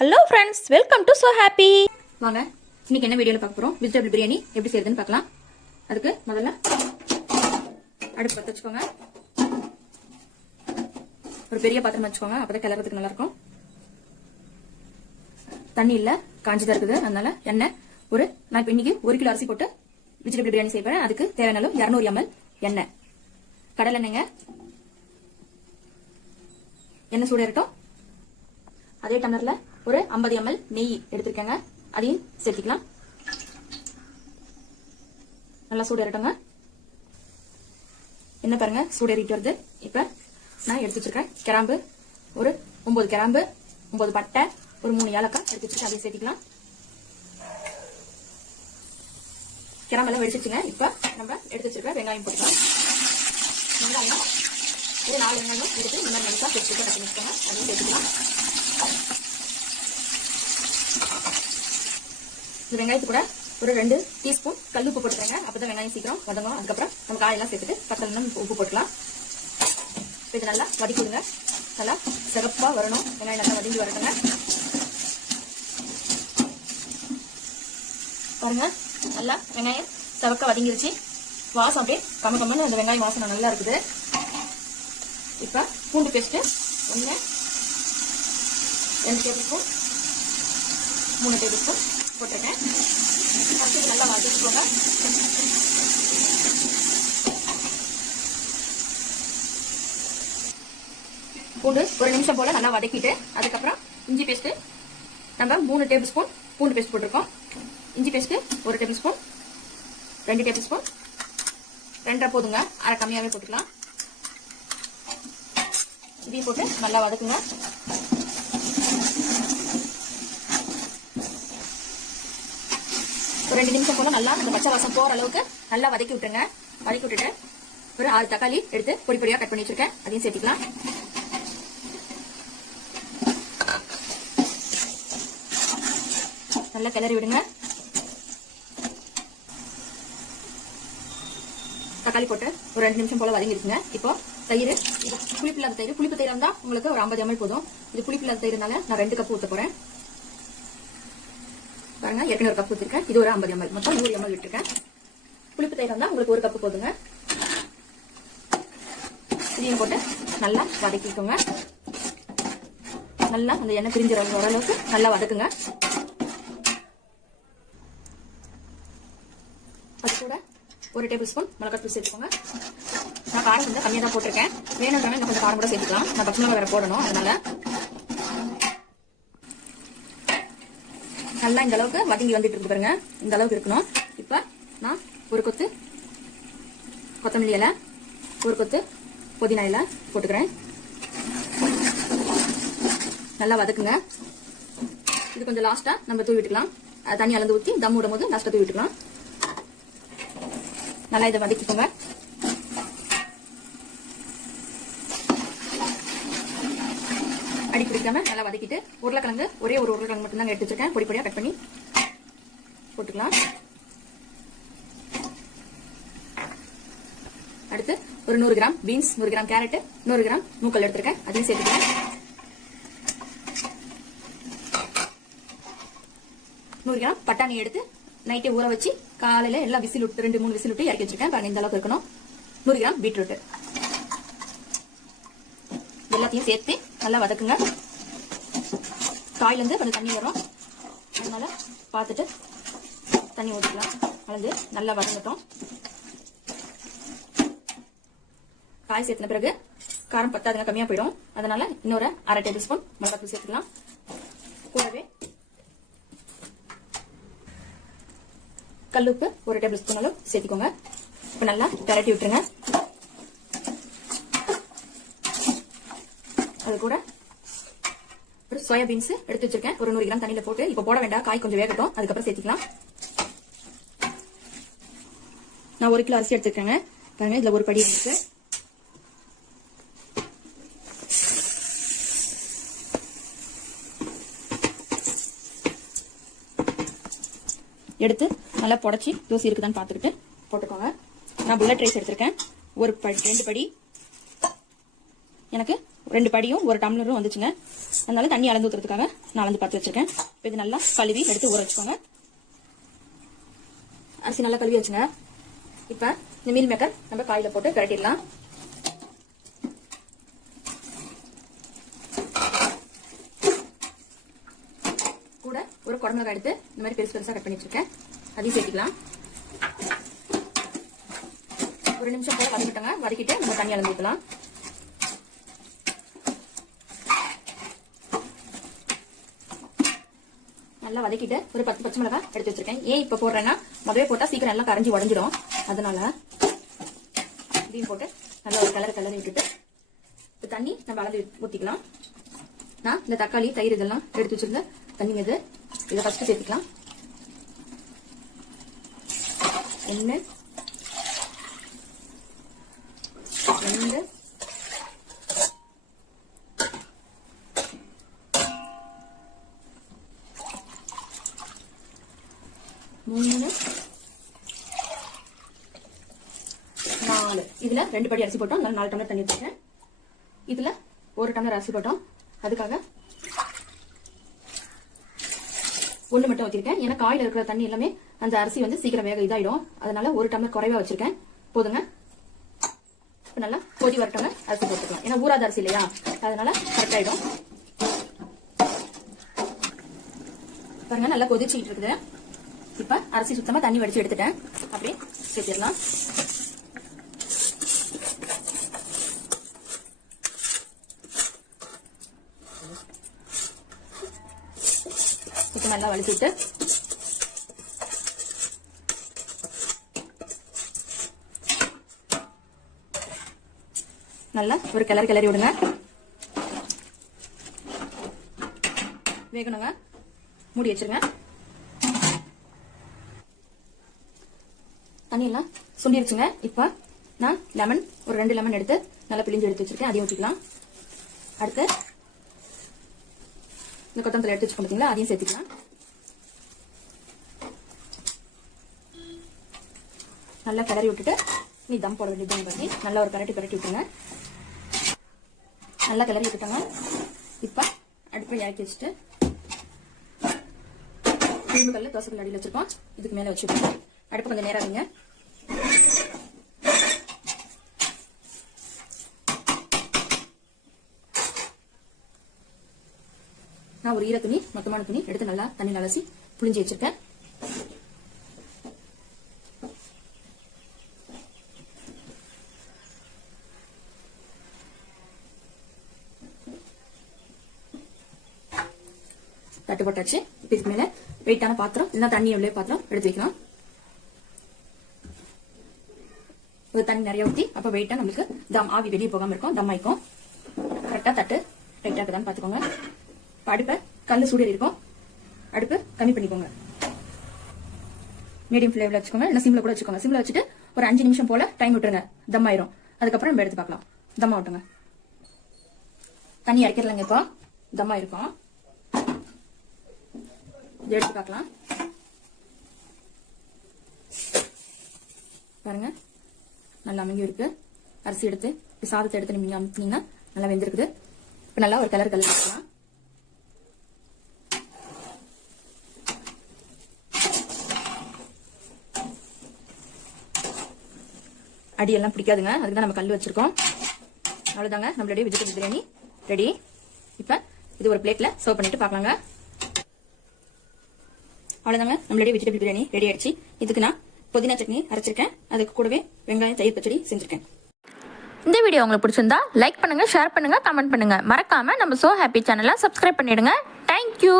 Hello friends welcome to so happy வாங்க இன்னைக்கு என்ன வீடியோவில் பார்க்க போகிறோம் வெஜிடபிள் பிரியாணி எப்படி செய்யறதுன்னு பார்க்கலாம். அதுக்கு முதல்ல அடுப்பு பற்ற வச்சுக்கோங்க. ஒரு பெரிய பாத்திரம் வச்சுக்கோங்க அப்பதான் கிளறதுக்கு நல்லா இருக்கும் தண்ணி இல்லை காஞ்சிதான் இருக்குது. அதனால எண்ணெய் ஒரு நான் இப்போ இன்னைக்கு ஒரு கிலோ அரிசி போட்டு வெஜிடபிள் பிரியாணி செய்ய போறேன் அதுக்கு தேவையான அளவு இரநூறு எம்எல் எண்ணெய். கடலை எண்ணெய்ங்க. எண்ணெய் சூடு இருக்கட்டும் அதே டம்ளர்ல ஒரு 50 எம்எல் நெய் எடுத்திருக்கேங்க. அதையும் சேர்த்துக்கலாம். நல்லா சூடு ஏறட்டுங்க என்ன பாருங்க சூடு ஏறிட்டு வருது. இப்ப நான் எடுத்து வச்சிருக்கேன் கிராம்பு. ஒரு ஒன்பது கிராம்பு ஒன்பது பட்டை ஒரு மூணு ஏலக்காய் எடுத்து வச்சிருக்கேன். அதையும் சேர்த்துக்கலாம். கிராம்பெல்லாம் வெடிச்சிச்சுங்க இப்ப நம்ம எடுத்து வச்சிருக்க வெங்காயம் போட்டுக்கலாம். வெங்காயம் ஒரு நாலு வெங்காயம் எடுத்து இந்த மாதிரி நைஸா சேர்த்து கட் வச்சுக்கோங்க. அதையும் சேர்த்துக்கலாம். இந்த வெங்காயத்து கூட ஒரு ரெண்டு டீஸ்பூன் கல் உப்பு போட்டுக்கங்க அப்பதான் வெங்காயம் சீக்கிரம் வதங்கும். அதுக்கப்புறம் நம்ம காயெல்லாம் சேர்த்துட்டு பத்தலாம் உப்பு போட்டுக்கலாம். இது நல்லா வதக்கிடுங்க நல்லா சிறப்பாக வரணும். வெங்காயம் நல்லா வதங்கி வரட்டுங்க. பாருங்க நல்லா வெங்காயம் சிறக்க வதங்கிருச்சு. வாசம் அப்படியே கம்ம கம்மன்னு அந்த வெங்காயம் வாசனை நல்லா இருக்குது. இப்போ பூண்டு பேஸ்ட்டு ஒன்று ரெண்டு டேபிள் ஸ்பூன் மூணு டேபிள் ஸ்பூன் போட்டிருக்கேன் ஃபஸ்ட்டு இது நல்லா வதக்கிக்கோங்க பூண்டு ஒரு நிமிஷம் போல நல்லா வதக்கிட்டு அதுக்கப்புறம் இஞ்சி பேஸ்ட் நம்ம மூணு டேபிள் ஸ்பூன் பூண்டு பேஸ்ட் போட்டிருக்கோம். இஞ்சி பேஸ்ட் ஒரு டேபிள் ஸ்பூன் ரெண்டு டேபிள் ஸ்பூன் ரெண்டரை போதுங்க. அரை கம்மியாகவே போட்டுக்கலாம். இதையும் போட்டு நல்லா வதக்குங்க. ஒரு ரெண்டு நிமிஷம் போல நல்லா அந்த பச்சை வாசம் போற அளவுக்கு நல்லா வதக்கி விட்டுருங்க. வதக்கி விட்டுட்டு ஒரு ஆறு தக்காளி எடுத்து பொடி பொடியா கட் பண்ணி வச்சிருக்கேன். அதையும் சேர்த்துக்கலாம். நல்லா கிளறி விடுங்க. தக்காளி போட்டு ஒரு ரெண்டு நிமிஷம் போல வதங்கிருக்குங்க. இப்போ தயிர் இது புளிப்பு இல்லாத தயிர். புளிப்பு தயிர் இருந்தா உங்களுக்கு ஒரு ஐம்பது எம்எல் போதும். இது புளிப்பு இல்லாத தயிர்னால நான் ரெண்டு கப் ஊத்த போறேன். பாருங்க ஏற்கனவே ஒரு கப் ஊற்றிருக்கேன் இது ஒரு ஐம்பது எம்எல் மொத்தம் நூறு எம்எல் விட்டுருக்கேன். புளிப்பு தயிர் இருந்தால் உங்களுக்கு ஒரு கப்பு போதுங்க. இதையும் போட்டு நல்லா வதக்கிக்கோங்க. நல்லா அந்த எண்ணெய் பிரிஞ்சு ஓரளவுக்கு வர அளவுக்கு நல்லா வதக்குங்க அது கூட ஒரு டேபிள் ஸ்பூன் மிளகாத்தூள் சேர்த்துக்கோங்க. நான் காரம் வந்து கம்மியாக தான் போட்டிருக்கேன். வேணுன்றவங்க இன்னும் கொஞ்சம் காரம் கூட சேர்த்துக்கலாம். நான் பச்சை மிளகா வேற போடணும் அதனால. நல்லா இந்த அளவுக்கு வதங்கி வந்துட்டு இருக்கு பாருங்க. இந்த அளவுக்கு இருக்கணும். இப்ப நான் ஒரு கொத்து கொத்தமல்லி இலை ஒரு கொத்து புதினா இலை போட்டுக்கிறேன். நல்லா வதக்குங்க. இது கொஞ்சம் லாஸ்டா நம்ம தூவி விட்டுக்கலாம். தண்ணி அளந்து ஊற்றி தம் விடும் போது லாஸ்டா தூவி விட்டுக்கலாம். நல்லா இதை வதக்கிக்கோங்க. அடி பிடிக்காம நல்லா வதக்கிட்டு உருளைக்கிழங்கு ஒரே ஒரு உருளைக்கிழங்கு மட்டும் தான் எடுத்து வச்சிருக்கேன். பொடி பொடியா கட் பண்ணி போட்டுக்கலாம். அடுத்து ஒரு நூறு கிராம் பீன்ஸ் நூறு கிராம் கேரட் நூறு கிராம் மூக்கல் எடுத்திருக்கேன். அதையும் சேர்த்துக்கிறேன். நூறு கிராம் பட்டாணி எடுத்து நைட்டே ஊற வச்சு காலையில எல்லாம் விசில் விட்டு ரெண்டு மூணு விசில் விட்டு இறக்கி வச்சிருக்கேன். பாருங்க இந்த அளவுக்கு இருக்கணும். நூறு கிராம் பீட்ரூட் எல்லாத்தையும் சேர்த்து நல்லா வதக்குங்க. காயிலேருந்து கொஞ்சம் தண்ணி வரும். அதனால பார்த்துட்டு தண்ணி ஊற்றிக்கலாம் கலந்து நல்லா வதங்கட்டும். காய் சேர்த்துன பிறகு காரம் பத்தாதுங்க கம்மியாக போயிடும். அதனால இன்னொரு அரை டேபிள் ஸ்பூன் மிளகாத்தூள் சேர்த்துக்கலாம். கூடவே கல்லுப்பு ஒரு டேபிள் ஸ்பூன் அளவு சேர்த்துக்கோங்க. இப்போ நல்லா பெரட்டி விட்டுருங்க. அது கூட ஒரு சோயாபீன்ஸ் எடுத்து வச்சிருக்கேன். ஒரு நூறு கிராம் தண்ணியில போட்டு இப்போ போட வேண்டாம். காய் கொஞ்சம் வேகட்டும். அதுக்கப்புறம் சேர்த்துக்கலாம். நான் ஒரு கிலோ அரிசி எடுத்துருக்கேங்க. பாருங்க இதுல ஒரு படி இருக்கு. எடுத்து நல்லா புடச்சி தூசி இருக்குதான்னு பார்த்துக்கிட்டு போட்டுக்கோங்க. நான் புல்லட் ரைஸ் எடுத்திருக்கேன். ஒரு படி ரெண்டு படி. எனக்கு ரெண்டு படியும் ஒரு டம்ளரும் வந்துச்சுங்க. அதனால தண்ணி அளந்து ஊற்றுறதுக்காக நான் அளந்து பார்த்து வச்சிருக்கேன். இப்போ இது நல்லா கழுவி எடுத்து ஊற வச்சுக்கோங்க. அரிசி நல்லா கழுவி வச்சுங்க. இப்போ இந்த மீல் மேக்கர் நம்ம காயில் போட்டு கரட்டிடலாம். கூட ஒரு குடமிளகாய் எடுத்து இந்த மாதிரி பெருசு பெருசாக கட் பண்ணி வச்சிருக்கேன். அதையும் சேர்த்துக்கலாம். ஒரு நிமிஷம் போல வதக்கிட்டோங்க. வதக்கிட்டு நம்ம தண்ணி அளந்து ஊற்றலாம் நல்லா வதக்கிட்டு ஒரு பத்து பச்சை மிளகாய் எடுத்து வச்சிருக்கேன். ஏன் இப்ப போடுறேன்னா முதவே போட்டா சீக்கிரம் நல்லா கரைஞ்சி உடஞ்சிடும். அதனால இதையும் போட்டு நல்லா ஒரு கலர் கலரி விட்டுட்டு இப்ப தண்ணி நம்ம அளந்து ஊத்திக்கலாம். நான் இந்த தக்காளி தயிர் இதெல்லாம் எடுத்து வச்சிருந்த தண்ணி இது இதை ஃபர்ஸ்ட் சேர்த்துக்கலாம். எண்ணெய் மூணு. நாலு. இதுல ரெண்டு படி அரிசி போட்டோம். நாலு டம்ளர் தண்ணி வச்சிருக்கேன் இதுல ஒரு டம்ளர் அரிசி போட்டோம். அதுக்காக ஒன்று மட்டும் வச்சிருக்கேன். ஏன்னா காயில் இருக்கிற தண்ணி எல்லாமே அந்த அரிசி வந்து சீக்கிரம் வேக இதாயிடும். அதனால ஒரு டம்ளர் குறைவா வச்சிருக்கேன். போதுங்க. இப்போ நல்லா கொதி வரட்டங்க அரிசி போட்டுக்கலாம். ஏன்னா ஊராத அரிசி இல்லையா? அதனால கரெக்ட் ஆயிடும். பாருங்க நல்லா கொதிச்சுக்கிட்டு இருக்குது. இப்ப அரிசி சுத்தமா தண்ணி வடிச்சு எடுத்துட்டேன். அப்படியே சேர்த்திடலாம். இப்ப நல்லா வலிச்சுட்டு நல்லா ஒரு கிளறி கிளறி விடுங்க. வேகணுங்க. மூடி வச்சிருங்க. தண்ணியெல்லாம் சுண்டிருச்சுங்க. இப்போ நான் லெமன் ஒரு ரெண்டு லெமன் எடுத்து நல்லா பிழிஞ்சு எடுத்து வச்சிருக்கேன். அதையும் ஊற்றிக்கலாம் அடுத்து இந்த கொத்தமல்லி எடுத்து வச்சு பார்த்தீங்களா அதையும் சேர்த்துக்கலாம். நல்லா கிளறி விட்டுட்டு நீ தம் போட வேண்டியது பண்ணி நல்லா ஒரு கரட்டி கரட்டி விட்டுருங்க. நல்லா கிளறி விட்டுட்டாங்க இப்போ அடுப்பை இறக்கி வச்சுட்டு இரும்பு கல்ல அடியில் வச்சுருக்கோம். இதுக்கு மேலே வச்சுருக்கோம் அடுப்பு கொஞ்சம் நேரம் நான் ஒரு ஈர துணி மொத்தமான துணி எடுத்து நல்லா தண்ணி அலசி புளிஞ்சு வச்சிருக்கேன். தட்டு போட்டாச்சு. இதுக்கு மேல வெயிட்டான பாத்திரம் இல்லைன்னா தண்ணி உள்ள பாத்திரம் எடுத்து வைக்கலாம். ஒரு தண்ணி நிறைய ஊத்தி அப்ப வெயிட்டா நம்மளுக்கு தம் ஆவி வெளியே போகாம இருக்கும் தம் ஆயிக்கும். கரெக்டா தட்டு டைட்டா இருக்குதான்னு பாத்துக்கோங்க. அடுப்பை கல்லு சூடு இருக்கும். அடுப்பு கம்மி பண்ணிக்கோங்க. மீடியம் ஃபிளேம்ல வச்சுக்கோங்க. இல்ல சிம்ல கூட வச்சுக்கோங்க. சிம்ல வச்சுட்டு ஒரு அஞ்சு நிமிஷம் போல டைம் விட்டுருங்க. தம் ஆயிரும். அதுக்கப்புறம் நம்ம எடுத்து பார்க்கலாம். தம் ஆகட்டுங்க. தண்ணி இறக்கிடலங்க இப்போ. தம் ஆயிருக்கும். இதை எடுத்து பார்க்கலாம். பாருங்க. நல்லா அமைங்கி இருக்கு. அரிசி எடுத்து சாதத்தை எடுத்து நீங்க அமுத்தினீங்கன்னா நல்லா வெந்திருக்குது. இப்ப நல்லா ஒரு கலர் கலர் வச்சுக்கலாம் அடியெல்லாம் பிடிக்காதுங்க. அதுக்கு தான் நம்ம கல் வச்சிருக்கோம். அவ்வளவுதாங்க. நம்மளுடைய வெஜிடபிள் பிரியாணி ரெடி. இப்ப இது ஒரு பிளேட்ல சர்வ் பண்ணிட்டு பார்க்கலாங்க. அவ்வளவுதாங்க. நம்மளுடைய வெஜிடபிள் பிரியாணி ரெடி ஆயிடுச்சு. இதுக்கு நான் புதினா சட்னி அரைச்சிருக்கேன். அதுக்கு கூடவே வெங்காயம் தயிர் பச்சடி செஞ்சிருக்கேன். இந்த வீடியோ உங்களுக்கு பிடிச்சிருந்தா லைக் பண்ணுங்க ஷேர் பண்ணுங்க கமெண்ட் பண்ணுங்க. மறக்காம நம்ம சோ ஹாப்பி சேனலை சப்ஸ்கிரைப் பண்ணிடுங்க. Thank you